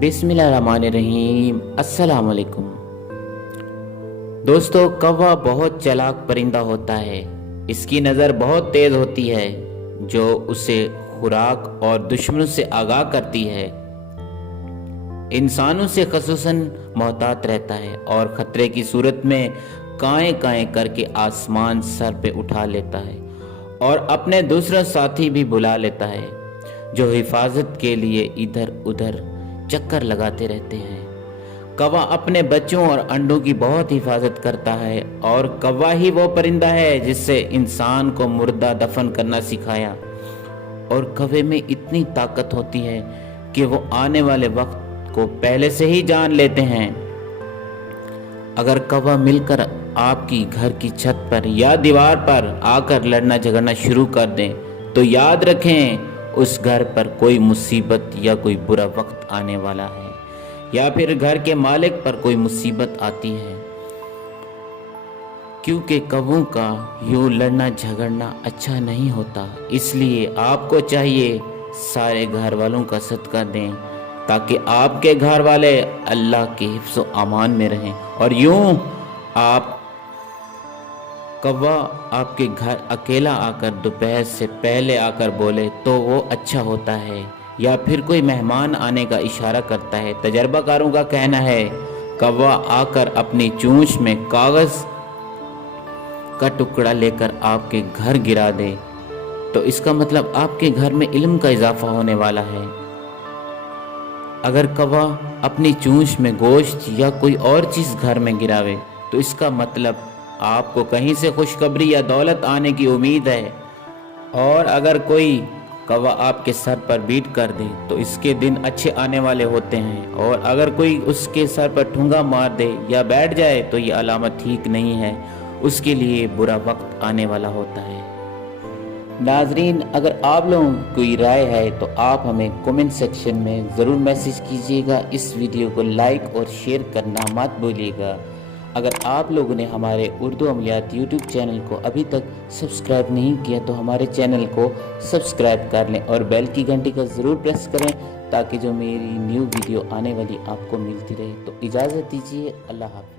बिस्मिल्लाहिर्रहमानिर्रहीम। अस्सलाम वालेकुम। दोस्तों, कौवा बहुत चालाक परिंदा होता है। इसकी नज़र बहुत तेज़ होती है जो उसे खुराक और दुश्मनों से आगाह करती है। इंसानों से ख़ुसूसन मोहतात रहता है और ख़तरे की सूरत में काएं काएं करके आसमान सर पे उठा लेता है और अपने दूसरा साथी भी बुला लेता है जो हिफाजत के लिए इधर उधर चक्कर लगाते रहते हैं। कौवा अपने बच्चों और अंडों की बहुत हिफाजत करता है और कौवा ही वो परिंदा है जिससे इंसान को मुर्दा दफन करना सिखाया। और कौवे में इतनी ताकत होती है कि वो आने वाले वक्त को पहले से ही जान लेते हैं। अगर कौवा मिलकर आपकी घर की छत पर या दीवार पर आकर लड़ना झगड़ना शुरू कर दें तो याद रखें उस घर पर कोई मुसीबत या कोई बुरा वक्त आने वाला है, या फिर घर के मालिक पर कोई मुसीबत आती है। क्योंकि कौवों का यूं लड़ना झगड़ना अच्छा नहीं होता, इसलिए आपको चाहिए सारे घर वालों का सदका दें ताकि आपके घर वाले अल्लाह के हिफ्ज़ व अमान में रहें। और यूं आप कौवा आपके घर अकेला आकर दोपहर से पहले आकर बोले तो वो अच्छा होता है, या फिर कोई मेहमान आने का इशारा करता है। तजर्बाकारों का कहना है कौवा आकर अपनी चोंच में कागज़ का टुकड़ा लेकर आपके घर गिरा दे तो इसका मतलब आपके घर में इल्म का इजाफा होने वाला है। अगर कौवा अपनी चोंच में गोश्त या कोई और चीज़ घर में गिरावे तो इसका मतलब आपको कहीं से खुशखबरी या दौलत आने की उम्मीद है। और अगर कोई कौवा आपके सर पर बीट कर दे तो इसके दिन अच्छे आने वाले होते हैं, और अगर कोई उसके सर पर ठूंगा मार दे या बैठ जाए तो ये अलामत ठीक नहीं है, उसके लिए बुरा वक्त आने वाला होता है। नाजरीन, अगर आप लोगों की कोई राय है तो आप हमें कमेंट सेक्शन में ज़रूर मैसेज कीजिएगा। इस वीडियो को लाइक और शेयर करना मत भूलिएगा। अगर आप लोगों ने हमारे उर्दू अमलियात यूट्यूब चैनल को अभी तक सब्सक्राइब नहीं किया तो हमारे चैनल को सब्सक्राइब कर लें और बेल की घंटी का ज़रूर प्रेस करें ताकि जो मेरी न्यू वीडियो आने वाली आपको मिलती रहे। तो इजाज़त दीजिए। अल्लाह हाफ़िज़।